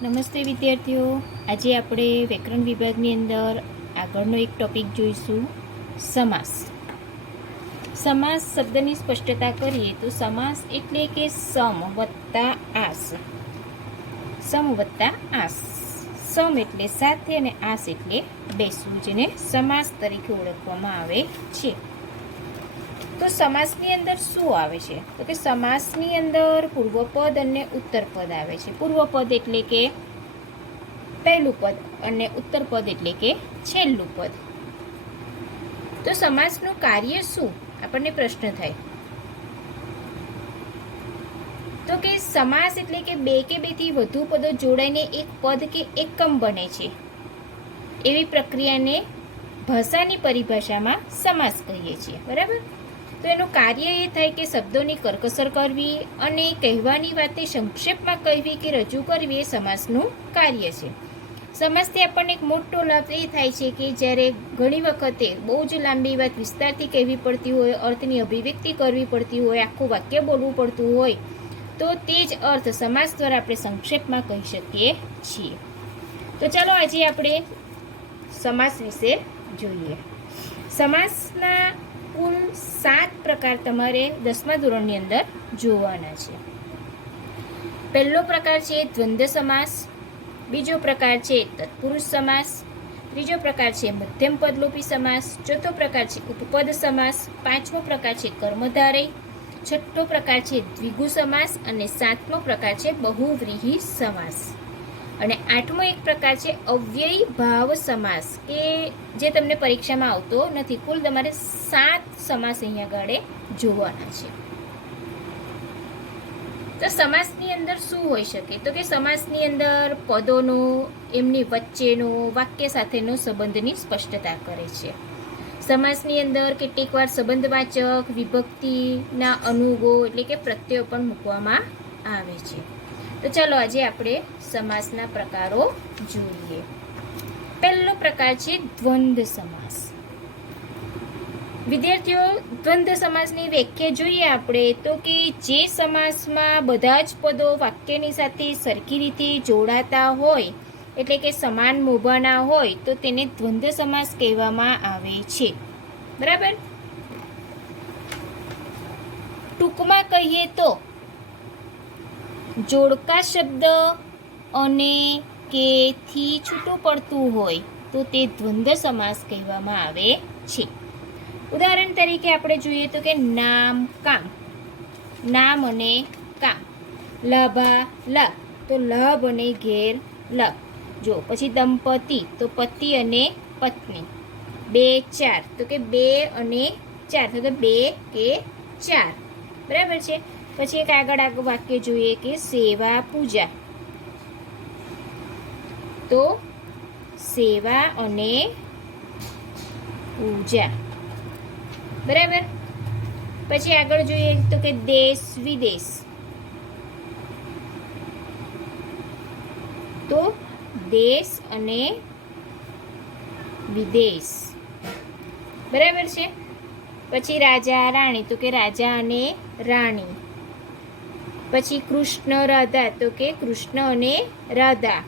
નમસ્તે વિદ્યાર્થીઓ, આજે આપણે વ્યાકરણ વિભાગની અંદર આગળનો એક ટોપિક જોઈશું, સમાસ. સમાસ શબ્દની સ્પષ્ટતા કરીએ તો સમાસ એટલે કે સમ વત્તા આસ. સમ વત્તા આસ. સમ એટલે સાથે અને આસ એટલે બેસવું, જેને સમાસ તરીકે ઓળખવામાં આવે છે. તો સમાસની અંદર શું આવે છે? તો કે સમાસની અંદર પૂર્વપદ અને ઉત્તરપદ આવે છે. પૂર્વપદ એટલે કે પહેલું પદ અને ઉત્તરપદ એટલે કે છેલ્લું પદ. તો સમાસનું કાર્ય શું? આપણને પ્રશ્ન થાય. તો કે સમાસ એટલે કે બે કે બેથી વધુ પદો જોડાઈને એક પદ કે એકમ બને છે, એવી પ્રક્રિયાને ભાષાની પરિભાષામાં સમાસ કહીએ છીએ. બરાબર? તો એનું કાર્ય એ થાય કે શબ્દોની કરકસર કરવી અને કહેવાની વાતે સંક્ષેપમાં કહેવી કે રજૂ કરવી એ સમાસનું કાર્ય છે. સમાસથી આપણને એક મોટો લાભ એ થાય છે કે જ્યારે ઘણી વખતે બહુ જ લાંબી વાત વિસ્તારથી કહેવી પડતી હોય, અર્થની અભિવ્યક્તિ કરવી પડતી હોય, આખું વાક્ય બોલવું પડતું હોય, તો તે જ અર્થ સમાસ દ્વારા આપણે સંક્ષેપમાં કહી શકીએ છીએ. તો ચાલો આજે આપણે સમાસ વિશે જોઈએ. સમાસના કુલ 7 પ્રકાર તમારે 10મા ધોરણની અંદર જોવાના છે. પહેલો પ્રકાર છે દ્વંદ્વ સમાસ, બીજો પ્રકાર છે તત્પુરુષ સમાસ, ત્રીજો પ્રકાર છે મધ્યમ પદલોપી સમાસ, ચોથો પ્રકાર છે ઉપપદ સમાસ, પાંચમો પ્રકાર છે કર્મધારય, છઠ્ઠો પ્રકાર છે દ્વિગુ સમાસ અને સાતમો પ્રકાર છે બહુવ્રીહી સમાસ. અને આઠમો એક પ્રકાર છે અવ્યયી ભાવ સમાસ, કે જે તમને પરીક્ષામાં આવતો નથી. કુલ તમારે 7 સમાસ અહીંયા આગળ જોવાના છે. તો સમાસની અંદર શું હોઈ શકે? તો કે સમાસની અંદર પદોનો, એમની વચ્ચેનો, વાક્ય સાથેનો સંબંધની સ્પષ્ટતા કરે છે. સમાસની અંદર કેટલીક વાર સંબંધવાચક, વિભક્તિના અનુગો એટલે કે પ્રત્યયો પણ મૂકવામાં આવે છે. તો ચાલો આજે આપણે સમાસના પ્રકારો જોઈએ. પહેલો પ્રકાર છે દ્વંદ્વ સમાસ. વિદ્યાર્થીઓ, દ્વંદ્વ સમાસની વ્યાખ્યા જોઈએ આપણે તો કે જે સમાસમાં બધા જ પદો વાક્યની સાથે સરખી રીતે જોડાતા હોય, એટલે કે સમાન મોભાના હોય, તો તેને દ્વંદ્વ સમાસ કહેવામાં આવે છે. બરાબર? ટૂંકમાં કહીએ તો જોડકા શબ્દ અને કે થી છૂટું પડતું હોય તો તે દ્વંદ્વ સમાસ કહેવામાં આવે છે. ઉદાહરણ તરીકે આપણે જોઈએ તો કે નામ કામ, નામ અને કામ. લાભા લાભ, તો લાભ અને ઘેર લાભ. જો પછી દંપતિ, તો પતિ અને પત્ની. બે ચાર, તો કે બે અને ચાર, તો કે બે કે ચાર. બરાબર છે? પછી એક આગળ વાક્ય જોઈએ કે સેવા પૂજા, તો સેવા અને પૂજા. બરાબર? પછી આગળ જોઈએ તો કે દેશ વિદેશ, તો દેશ અને વિદેશ. બરાબર છે? પછી રાજા રાણી, તો કે રાજા અને રાણી. પછી કૃષ્ણ રાધા, તો કે કૃષ્ણ અને રાધા.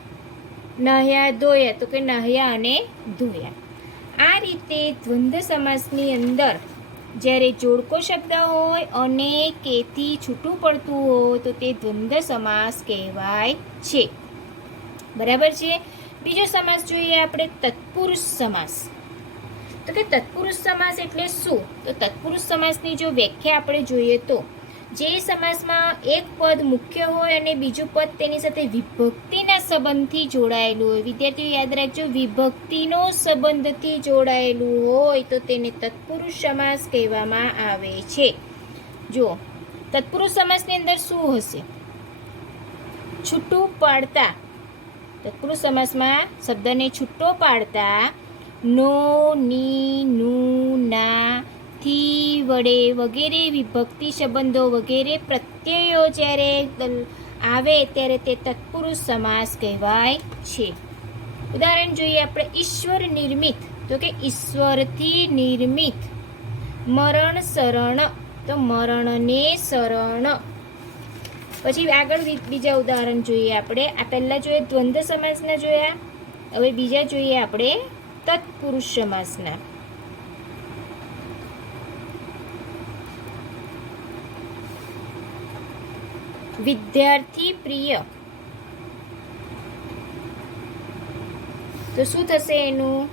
નહ્યા ધોયા, તો કે નહ્યા અને ધોયા. આ રીતે દ્વંદ્વ સમાસની અંદર જ્યારે જોડકો શબ્દ હોય અને કેથી છૂટું પડતું હોય તો તે દ્વંદ્વ સમાસ કહેવાય છે. બરાબર છે? બીજો સમાસ જોઈએ આપણે તત્પુરુષ સમાસ. તો કે તત્પુરુષ સમાસ એટલે શું? તો તત્પુરુષ સમાસની જો વ્યાખ્યા આપણે જોઈએ તો જે સમાસમાં એક પદ મુખ્ય હોય અને બીજું પદ તેની સાથે વિભક્તિના સંબંધથી જોડાયેલું હોય. વિદ્યાર્થીઓ યાદ રાખજો, વિભક્તિનો સંબંધથી જોડાયેલું હોય તો તેને તત્પુરુષ સમાસ કહેવામાં આવે છે. જો તત્પુરુષ સમાસની અંદર શું હશે? છૂટું પાડતા. તત્પુરુષ સમાસમાં શબ્દને છૂટો પાડતા નો, ની, નું, ના, થી, વડે વગેરે વિભક્તિ સંબંધો વગેરે પ્રત્યયો જ્યારે આવે ત્યારે તે તત્પુરુષ સમાસ કહેવાય છે. ઉદાહરણ જોઈએ આપણે ઈશ્વર નિર્મિત, તો કે ઈશ્વરથી નિર્મિત. મરણ શરણ, તો મરણને શરણ. પછી આગળ બીજા ઉદાહરણ જોઈએ આપણે. આ પહેલા જોઈએ દ્વંદ્વ સમાસના જોયા, હવે બીજા જોઈએ આપણે તત્પુરુષ સમાસના. વિદ્યાર્થી પ્રિય, તો શું થશે એનું?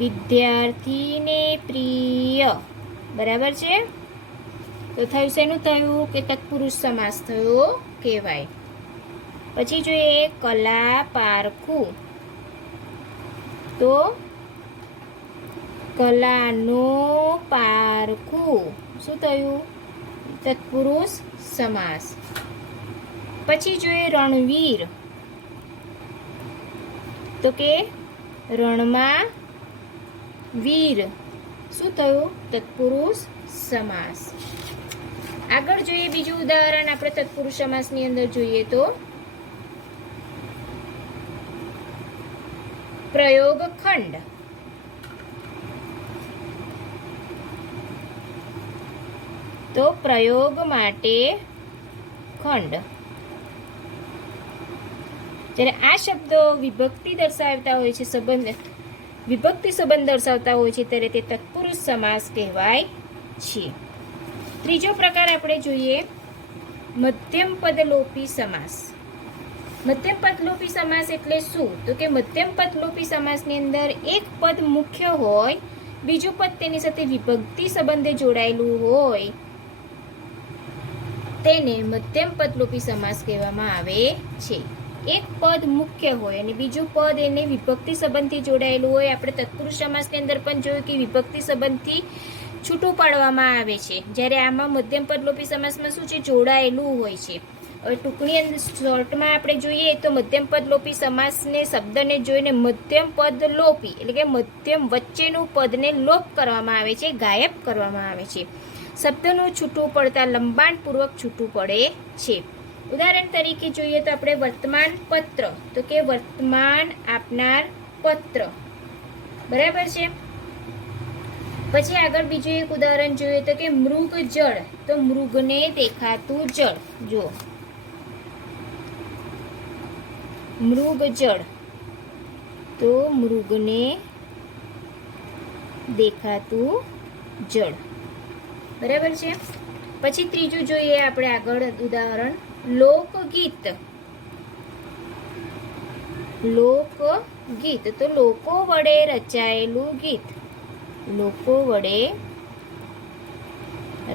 વિદ્યાર્થીને પ્રિય. બરાબર છે. તો થયું શેનું થયું? કે તત્પુરુષ સમાસ થયો કહેવાય. પછી જોઈએ કલા પારખું, તો કલાનો પારખું શું થયું? તત્પુરુષ સમાસ. પછી જોઈએ રણવીર, તો કે રણમાં વીર શું થયું? તત્પુરુષ સમાસ. આગળ જોઈએ બીજું ઉદાહરણ આપણે તત્પુરુષ સમાસની અંદર જોઈએ તો પ્રયોગ ખંડ. તો પ્રયોગ માટે ખંડ. જ્યારે આ શબ્દો વિભક્તિ દર્શાવતા હોય છે, વિભક્તિ સંબંધ દર્શાવતા હોય છે, ત્યારે તે તત્પુરુષ સમાસ કહેવાય છે. ત્રીજો પ્રકાર આપણે જોઈએ મધ્યમ પદલોપી સમાસ. મધ્યમ પદલોપી સમાસ એટલે શું? તો કે મધ્યમ પદલોપી સમાસની અંદર એક પદ મુખ્ય હોય, બીજું પદ તેની સાથે વિભક્તિ સંબંધે જોડાયેલું હોય, તેને મધ્યમ પદલોપી સમાસ કહેવામાં આવે છે. એક પદ મુખ્ય હોય અને બીજું પદ એને વિભક્તિ સંબંધથી જોડાયેલું હોય. આપણે તત્પુરુષ સમાસની અંદર પણ જોયું કે વિભક્તિ સંબંધથી છૂટું પાડવામાં આવે છે, જ્યારે આમાં મધ્યમ પદલોપી સમાસમાં શું છે? જોડાયેલું હોય છે. હવે ટૂંકની અંદર શોર્ટમાં આપણે જોઈએ તો મધ્યમ પદલોપી સમાસને શબ્દને જોઈને મધ્યમ પદલોપી એટલે કે મધ્યમ વચ્ચેનું પદને લોપ કરવામાં આવે છે, ગાયબ કરવામાં આવે છે. શબ્દનું છૂટું પડતા લંબાણપૂર્વક છૂટું પડે છે. ઉદાહરણ તરીકે જોઈએ તો આપણે વર્તમાન પત્ર, તો કે વર્તમાન આપનાર પત્ર. બરાબર છે. પછી આગળ બીજું એક ઉદાહરણ જોઈએ તો કે મૃગ જળ, તો મૃગને દેખાતું જળ. જો મૃગ જળ, તો મૃગને દેખાતું જળ. બરાબર છે. પછી ત્રીજું જોઈએ આપણે આગળ ઉદાહરણ લોકગીત. લોકગીત, તો લોકો વડે રચાયેલું ગીત. લોકો વડે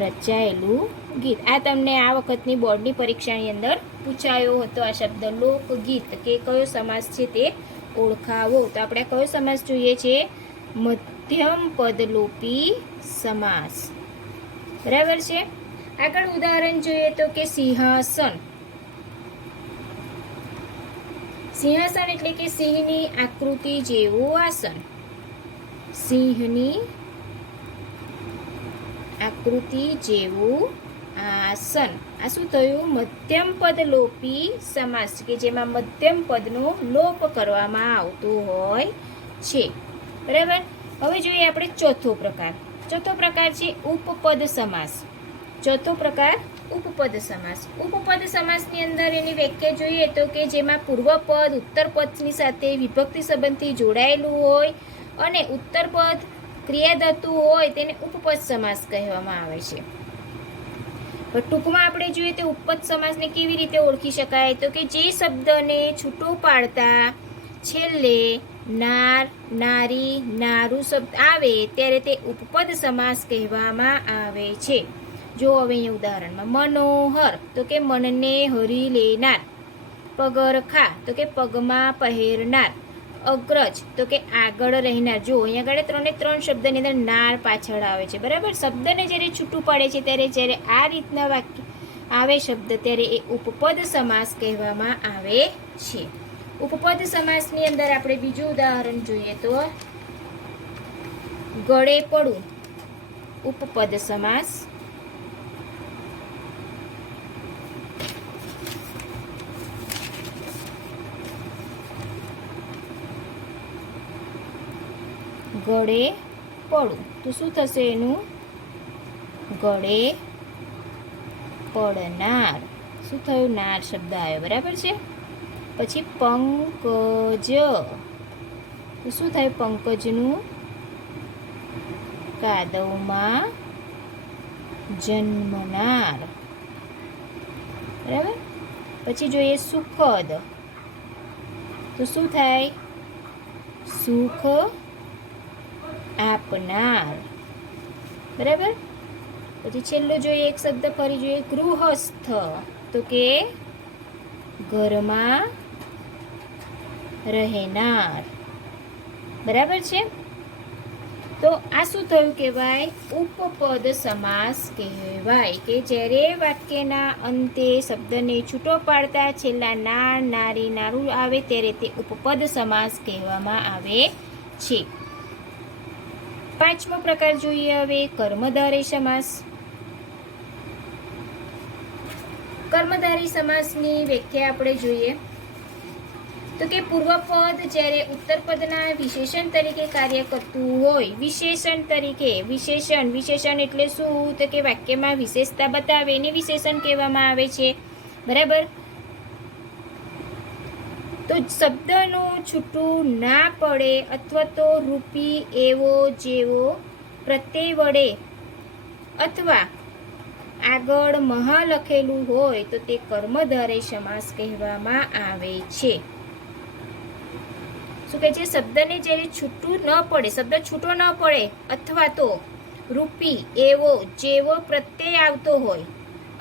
રચાયેલું ગીત. આ તમને આ વખતની બોર્ડની પરીક્ષાની અંદર પૂછાયો હતો આ શબ્દ લોકગીત, કે કયો સમાસ છે તે ઓળખાવો. તો આપણે કયો સમાસ જોઈએ છે? મધ્યમ પદલોપી સમાસ. બરાબર છે. આગળ ઉદાહરણ જોઈએ તો કે સિંહાસન. સિંહાસન એટલે કે સિંહની આકૃતિ જેવું આસન. સિંહની આકૃતિ જેવું આસન. આ શું થયું? મધ્યમ પદલોપી સમાસ, કે જેમાં મધ્યમ પદનો લોપ કરવામાં આવતો હોય છે. બરાબર. હવે જોઈએ આપણે ચોથો પ્રકાર. ચોથો પ્રકાર છે ઉપપદ સમાસ. ચોથો પ્રકાર ઉપપદ સમાસ. ઉપપદ સમાસની અંદર એની વ્યાખ્યા જોઈએ તો કે જેમાં પૂર્વપદ ઉત્તરપદની સાથે વિભક્તિ સંબંધથી જોડાયેલું હોય અને ઉત્તરપદ ક્રિયાધાતુ હોય, તેને ઉપપદ સમાસ કહેવામાં આવે છે. ટૂંકમાં આપણે જોઈએ તો ઉપપદ સમાસને કેવી રીતે ઓળખી શકાય? તો કે જે શબ્દને છૂટો પાડતા છેલ્લે નાર, નારી, નારું શબ્દ આવે ત્યારે તે ઉપપદ સમાસ કહેવામાં આવે છે. જો હવે અહીંયા ઉદાહરણમાં મનોહર, તો કે મનને હરી લેનાર. પગરખા, તો કે પગમાં પહેરનાર. અગ્રજ, તો કે આગળ રહેનાર. જો અહીંયા આગળ ત્રણ શબ્દની અંદર નાર પાછળ આવે છે. બરાબર. શબ્દને જ્યારે છૂટું પડે છે ત્યારે જ્યારે આ રીતના વાક્ય આવે શબ્દ, ત્યારે એ ઉપપદ સમાસ કહેવામાં આવે છે. ઉપપદ સમાસની અંદર આપણે બીજું ઉદાહરણ જોઈએ તો ગળે પડવું. ઉપપદ સમાસ. ગળે પડવું, તો શું થશે એનું? ગળે પડનાર. શું થયું? નાર શબ્દ આવ્યો, બરાબર છે. પછી પંકજ, તો શું થાય? પંકજનું કાદવમાં જન્મનાર, બરાબર. પછી જોઈએ સુખદ, તો શું થાય? સુખ આપનાર, બરાબર. પછી છેલ્લો જોઈએ એક શબ્દ ફરી જોઈએ, ગૃહસ્થ, તો કે ઘરમાં રહેનાર, બરાબર છે. તો આ શું થયું કહેવાય? ઉપપદ સમાસ કહેવાય, કે જ્યારે વાક્યના અંતે શબ્દને છૂટો પાડતા છેલ્લા નાર, નારી, નારું આવે ત્યારે તે ઉપપદ સમાસ કહેવામાં આવે છે. પાંચમો પ્રકાર જોઈએ હવે, કર્મધારય સમાસ. કર્મધારય સમાસની વ્યાખ્યા આપણે જોઈએ તો કે પૂર્વપદ જ્યારે ઉત્તરપદના વિશેષણ તરીકે કાર્ય કરતું હોય, વિશેષણ તરીકે, વિશેષણ એટલે શું? તો કે વાક્યમાં વિશેષતા બતાવે એને વિશેષણ કહેવામાં આવે છે, બરાબર. તો શબ્દનું છૂટું ના પડે અથવા તો રૂપી, એવો, જેવો પ્રત્યય વડે અથવા આગળ મહા લખેલું હોય તો તે કર્મધારય સમાસ કહેવામાં આવે છે. શું કહે છે? શબ્દને જ્યારે છૂટું ન પડે, શબ્દ છૂટો ન પડે અથવા તો રૂપી, એવો, જેવો પ્રત્યય આવતો હોય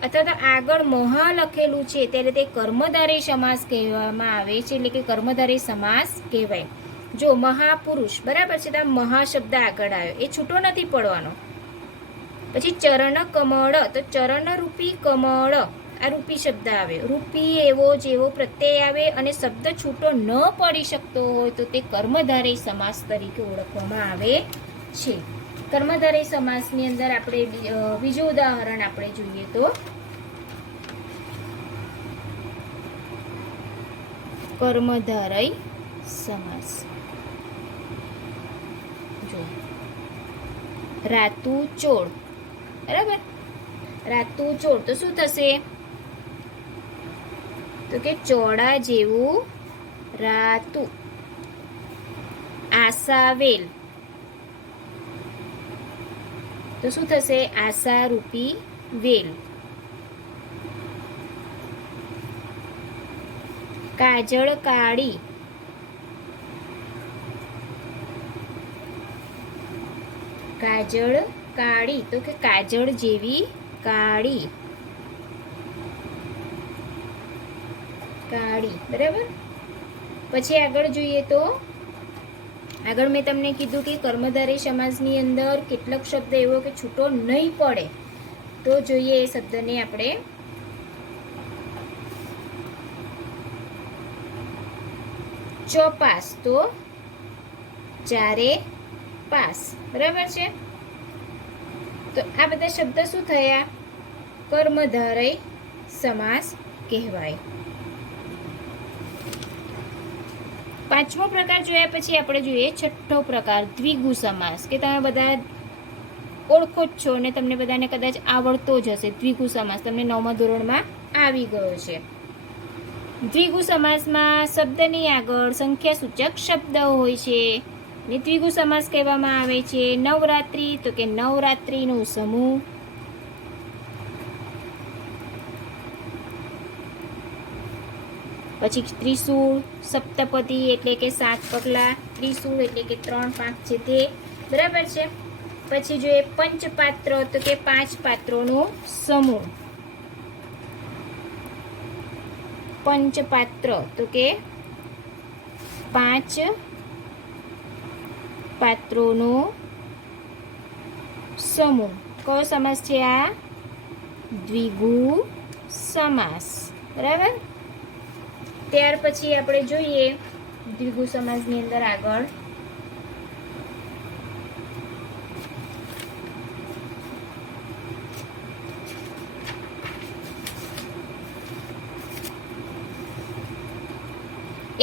અથવા તો આગળ મહા લખેલું છે ત્યારે તે કર્મધારય સમાસ કહેવામાં આવે છે, એટલે કે કર્મધારય સમાસ કહેવાય. જો મહાપુરુષ, બરાબર છે, તો મહા શબ્દ આગળ આવ્યો, એ છૂટો નથી પડવાનો. પછી ચરણ કમળ, તો ચરણ રૂપી કમળ, આ રૂપી શબ્દ આવે. રૂપી, એવો, જેવો પ્રત્યય આવે અને શબ્દ છૂટો ન પડી શકતો હોય તો તે કર્મધારય સમાસ તરીકે ઓળખવામાં આવે છે. કર્મધારય સમાસની અંદર આપણે બીજું ઉદાહરણ આપણે જોઈએ તો કર્મધારય સમાસ. જો રાતુ ચોળ, બરાબર. રાતુ ચોળ તો શું થશે? તો કે ચોળા જેવું રાતું. આશાવેલ, તો શું થશે? આશા રૂપી વેલ. કાજળ કાળી, કાજળ કાળી, તો કે કાજળ જેવી કાળી, કાળી, બરાબર. પછી આગળ જોઈએ તો આગળ મેં તમને કીધું કે કર્મધારય સમાસની અંદર કેટલાક શબ્દ એવો કે છૂટો નહીં પડે, તો જોઈએ એ શબ્દને આપણે. ચોપાસ, તો ચારે પાસ, બરાબર છે. તો આ બધા શબ્દ શું થયા? કર્મધારય સમાસ કહેવાય. પાંચમો પ્રકાર જોયા પછી આપણે જોઈએ છઠ્ઠો પ્રકાર, દ્વિગુ સમાસ, કે તમે બધા ઓળખો જ છો અને તમને બધાને કદાચ આવડતો જ હશે. દ્વિગુ સમાસ તમને 9મા ધોરણમાં આવી ગયો છે. દ્વિગુ સમાસમાં શબ્દની આગળ સંખ્યાસૂચક શબ્દ હોય છે ને દ્વિગુ સમાસ કહેવામાં આવે છે. નવરાત્રિ, તો કે નવરાત્રિનો સમૂહ. પછી ત્રિશૂળ, સપ્તપદી એટલે કે 7 પગલા, ત્રિશૂળ એટલે કે 3 પાંખ છે તે, બરાબર છે. પછી જોઈએ પંચપાત્ર, તો કે 5 પાત્રોનો સમૂહ. પંચપાત્ર, તો કે 5 પાત્રોનો સમૂહ. કયો સમાસ છે આ? દ્વિગુ સમાસ, બરાબર. ત્યાર પછી આપણે જોઈએ દ્વિગુ સમાસની અંદર આગળ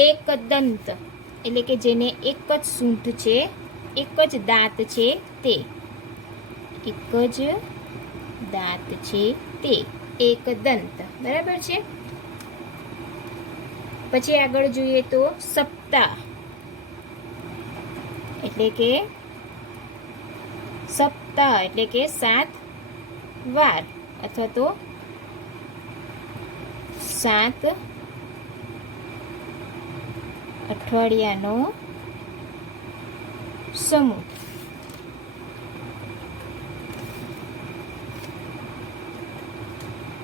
એક દંત, એટલે કે જેને એક જ સૂંઢ છે, એક જ દાંત છે તે. એક જ દાંત છે તે. એક દંત. બરાબર છે. પછી આગળ જોઈએ તો સપ્તાહ એટલે કે 7 વાર અથવા તો 7 અઠવાડિયાનો સમૂહ.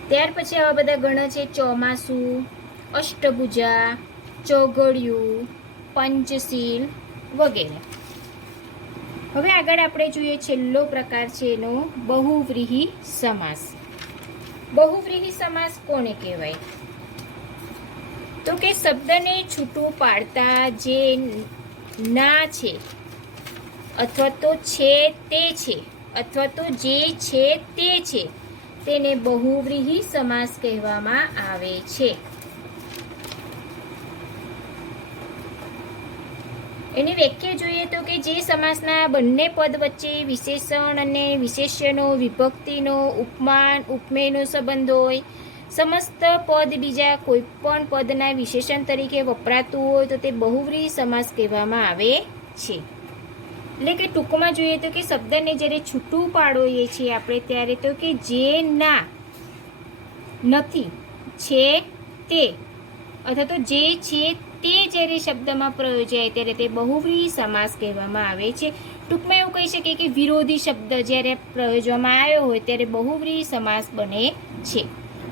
ત્યાર પછી આવા બધા ગણ છે ચોમાસું, અષ્ટભુજા, ચોઘડિયું, પંચશીલ વગેરે. હવે આગળ આપણે જોઈએ છેલ્લો પ્રકાર છે એનો બહુવ્રીહી સમાસ. બહુવ્રીહી સમાસ કોને કહેવાય? તો કે શબ્દને છૂટું પાડતા જે ના છે અથવા તો છે તે છે અથવા તો જે છે તે છે તેને બહુવ્રીહી સમાસ કહેવામાં આવે છે. એની વ્યાખ્યા જોઈએ તો કે જે સમાસના બંને પદ વચ્ચે વિશેષણ અને વિશેષ્યનો, વિભક્તિનો, ઉપમાન ઉપમેયનો સંબંધ હોય, સમસ્ત પદ બીજા કોઈ પણ પદના વિશેષણ તરીકે વપરાતું હોય તો તે બહુવ્રીહી સમાસ કહેવામાં આવે છે. એટલે કે ટૂંકમાં જોઈએ તો કે શબ્દને જ્યારે છૂટું પાડીએ છીએ આપણે ત્યારે તો કે જે ના નથી છે તે અથવા તો જે છે તે જ્યારે શબ્દમાં પ્રયોજાય ત્યારે તે બહુવ્રીહી સમાસ કહેવામાં આવે છે. ટૂંકમાં એવું કહી શકીએ કે વિરોધી શબ્દ જ્યારે પ્રયોજવામાં આવ્યો હોય ત્યારે બહુવ્રીહી સમાસ બને છે.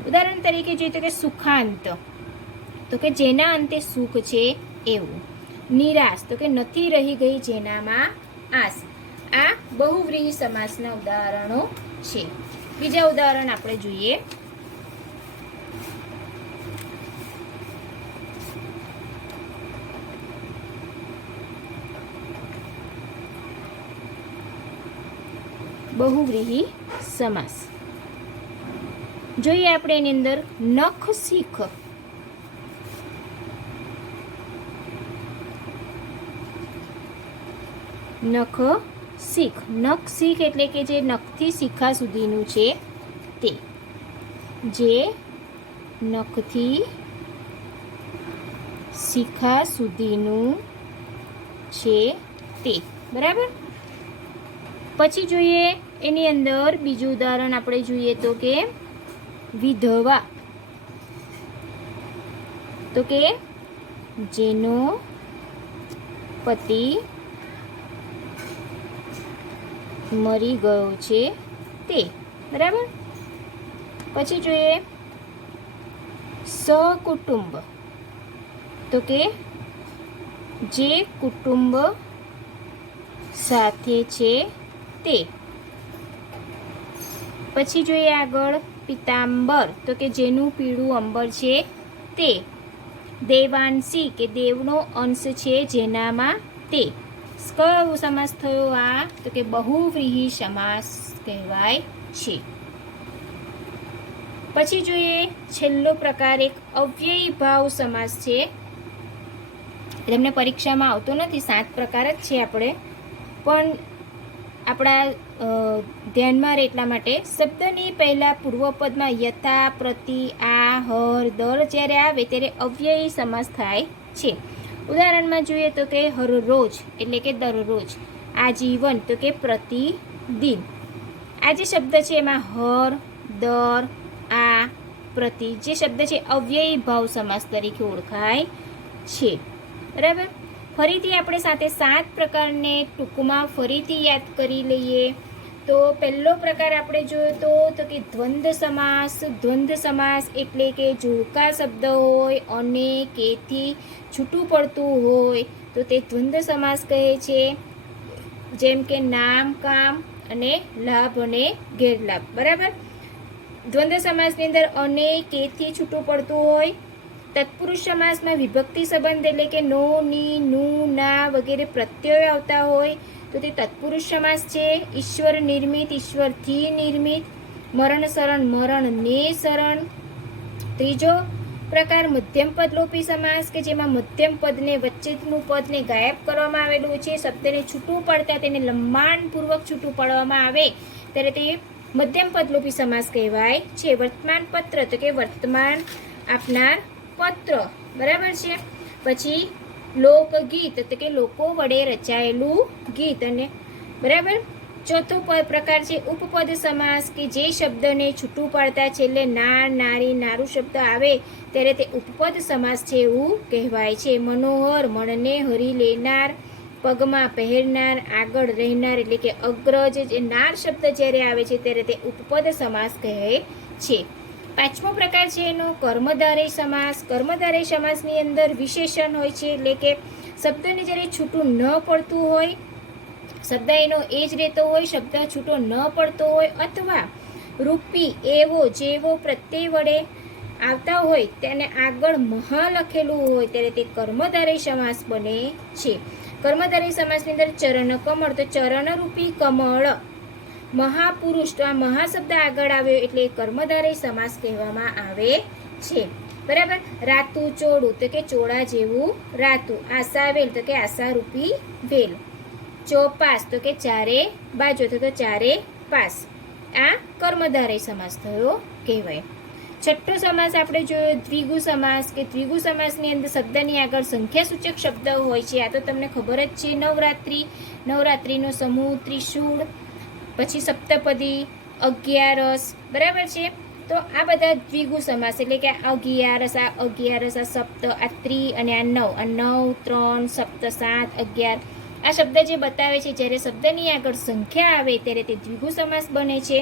ઉદાહરણ તરીકે જોઈએ તો કે સુખાંત તો કે જેના અંતે સુખ છે એવું. નિરાશ તો કે નથી રહી ગઈ જેનામાં આસ. આ બહુવ્રીહી સમાસના ઉદાહરણો છે. બીજા ઉદાહરણ આપણે જોઈએ. બહુવ્રીહી સમાસ જોઈએ આપણે એની અંદર નખ શીખ. નખ શીખ. નખ શીખ એટલે કે જે નખથી શિખા સુધીનું છે તે. જે નખથી શિખા સુધીનું છે તે. બરાબર. પછી જોઈએ એની અંદર બીજું ઉદાહરણ આપણે જોઈએ તો કે વિધવા તો કે જેનો પતિ મરી ગયો છે તે. બરાબર. પછી જોઈએ સકુટુંબ તો કે જે કુટુંબ સાથે છે તે. પછી જોઈએ આગળ પિતાંબર તો કે જેનું પીળું અંબર છે તે. દેવાંશી કે દેવનો અંશ છે જેનામાં તે. કયો સમાસ થયો આ? તો કે બહુવ્રીહી સમાસ કહેવાય છે. પછી જોઈએ છેલ્લો પ્રકાર એક અવ્યયી ભાવ સમાસ છે. એમને પરીક્ષામાં આવતો નથી, 7 પ્રકાર જ છે આપણે પણ આપણા ધ્યાનમાં રહે એટલા માટે શબ્દની પહેલા પૂર્વપદમાં યથા, પ્રતિ, આ, હર, દર જ્યારે આવે ત્યારે અવ્યયી સમાસ થાય છે. ઉદાહરણમાં જોઈએ તો કે હરરોજ એટલે કે દરરોજ, આજીવન તો કે પ્રતિદિન. આ જે શબ્દ છે એમાં હર, દર, આ, પ્રતિ જે શબ્દ છે અવ્યયી ભાવ સમાસ તરીકે ઓળખાય છે. બરાબર. ફરીથી આપણે સાથે 7 પ્રકારને ટૂંકમાં ફરીથી યાદ કરી લઈએ. તો પહેલો પ્રકાર આપણે જોયો તો કે દ્વંદ્વ સમાસ. દ્વંદ્વ સમાસ એટલે કે જોડકા શબ્દ હોય અને કેથી છૂટું પડતું હોય તો તે દ્વંદ્વ સમાસ કહે છે. જેમ કે નામ, કામ અને લાભ અને ગેરલાભ. બરાબર. દ્વંદ્વ સમાસની અંદર અને કેથી છૂટું પડતું હોય. તત્પુરુષ સમાસમાં વિભક્તિ સંબંધ એટલે કે નો, ની, નું, ના વગેરે પ્રત્યયો આવતા હોય તો તે તત્પુરુષ સમાસ છે. ઈશ્વર નિર્મિત, ઈશ્વરથી નિર્મિત. મરણ શરણ, મરણને શરણ. ત્રીજો પ્રકાર મધ્યમ પદ લોપી સમાસ કે જેમાં મધ્યમ પદને વચ્ચેનું પદને ગાયબ કરવામાં આવેલું છે. શબ્દને છૂટું પાડતા તેને લંબાણપૂર્વક છૂટું પાડવામાં આવે ત્યારે તે મધ્યમ પદલોપી સમાસ કહેવાય છે. વર્તમાન પત્ર તો કે વર્તમાન આપનાર પત્ર, બરાબર છે. પછી લોકગીત તો કે લોકો વડે રચાયેલું ગીત, અને બરાબર. ચોથો પ્રકાર છે ઉપપદ સમાસ, કે જે શબ્દને છૂટું પાડતા છેલ્લે નાર, નારી, નારું શબ્દ આવે ત્યારે તે ઉપપદ સમાસ છે એવું કહેવાય છે. મનોહર, મનને હરી લેનાર, પગમાં પહેરનાર, આગળ રહેનાર એટલે કે અગ્રજ, જે નાર શબ્દ જ્યારે આવે છે ત્યારે તે ઉપપદ સમાસ કહે છે. પાંચમો પ્રકાર છે એનો કર્મધારય સમાસ. કર્મધારય સમાસની અંદર વિશેષણ હોય છે, એટલે કે શબ્દને જ્યારે છૂટું ન પડતું હોય, શબ્દ એનો એ જ રહેતો હોય, શબ્દ છૂટો ન પડતો હોય, અથવા રૂપી, એવો, જેવો પ્રત્યય વડે આવતા હોય તેને આગળ મહા લખેલું હોય ત્યારે તે કર્મધારય સમાસ બને છે. કર્મધારય સમાસની અંદર ચરણ કમળ, તો ચરણરૂપી કમળ. મહાપુરુષ, તો આ મહા શબ્દ આગળ આવ્યો એટલે કર્મધારય સમાસ કહેવામાં આવે છે. બરાબર. રાતું ચોળું, તો કે ચોળા જેવું રાતું. આશાવેલ, તો કે આશારૂપી વેલ. ચોપાસ, તો કે ચારે બાજુ, તો ચારે પાસ. આ કર્મધારય સમાસ થયો કહેવાય. છઠ્ઠો સમાસ આપણે જોયો દ્વિગુ સમાસ, કે દ્વિગુ સમાસની અંદર શબ્દની આગળ સંખ્યાસૂચક શબ્દ હોય છે. આ તો તમને ખબર જ છે. નવરાત્રિ, નવરાત્રિનો સમૂહ, ત્રિશૂળ, પછી સપ્તપદી, અગિયારસ, બરાબર છે. તો આ બધા દ્વિગુ સમાસ, એટલે કે આ અગિયારસ, આ સપ્ત, આ ત્રિ અને આ નવ, 3, સપ્ત, 7, 11. આ શબ્દ જે બતાવે છે જ્યારે શબ્દની આગળ સંખ્યા આવે ત્યારે તે દ્વિગુ સમાસ બને છે.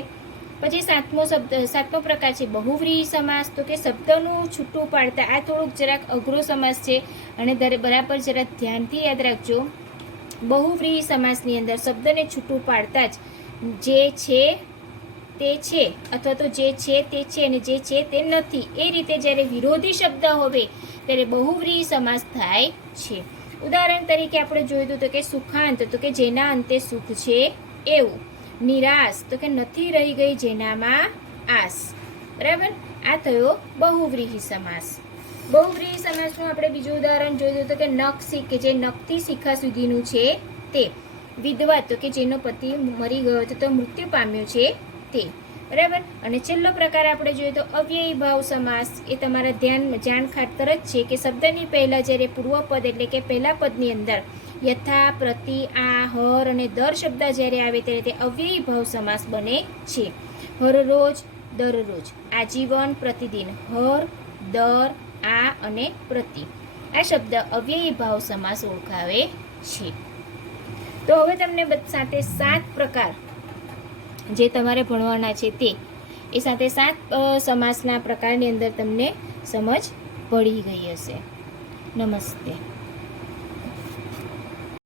પછી સાતમો પ્રકાર છે બહુવ્રીહી સમાસ, તો કે શબ્દનું છૂટું પાડતા. આ થોડુંક જરાક અઘરો સમાસ છે અને બરાબર જરાક ધ્યાનથી યાદ રાખજો. બહુવ્રીહી સમાસની અંદર શબ્દને છૂટું પાડતા જ જે છે તે છે, અથવા તો જે છે તે છે અને જે છે તે નથી, એ રીતે જ્યારે વિરોધી શબ્દ હોય ત્યારે બહુવ્રીહી સમાસ થાય છે. ઉદાહરણ તરીકે આપણે જોયું હતું તો કે સુખાંત, તો કે જેના અંતે સુખ છે એવું. નિરાશ, તો કે નથી રહી ગઈ જેનામાં આસ. બરાબર. આ થયો બહુવ્રીહી સમાસ. બહુવ્રીહી સમાસનું આપણે બીજું ઉદાહરણ જોયું હતું કે નખ, કે જે નખથી શિખા સુધીનું છે તે. વિધવા, તો કે જેનો પતિ મરી ગયો તો મૃત્યુ પામ્યો છે તે. બરાબર. અને છેલ્લો પ્રકાર આપણે જોઈએ તો અવ્યયી ભાવ સમાસ. એ તમારા જાણ ખાતર જ છે કે શબ્દની પહેલા જ્યારે પૂર્વપદ એટલે કે પહેલા પદની અંદર યથા, પ્રતિ, આ, હર અને દર શબ્દ જ્યારે આવે ત્યારે તે અવ્યયી ભાવ સમાસ બને છે. હરરોજ, દરરોજ, આજીવન, પ્રતિદિન. હર, દર, આ અને પ્રતિ. આ શબ્દ અવ્યયી ભાવ સમાસ ઓળખાવે છે. તો હવે તમને સાથે 7 પ્રકાર જે તમારે ભણવાના છે તે, એ સાથે 7 સમાસના પ્રકારની અંદર તમને સમજ પડી ગઈ હશે. નમસ્તે.